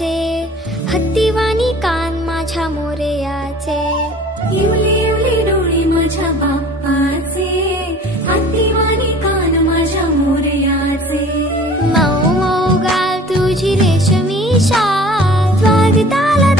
मोरयाचे, हत्तीवाणी कान माझ्या मोरयाचे, इवली इवली डोळे माझ्या बाप्पाचे, हत्तीवाणी कान माझ्या मोरयाचे, मऊ मऊ गाल तुझी रेशमी शाल, स्वागताला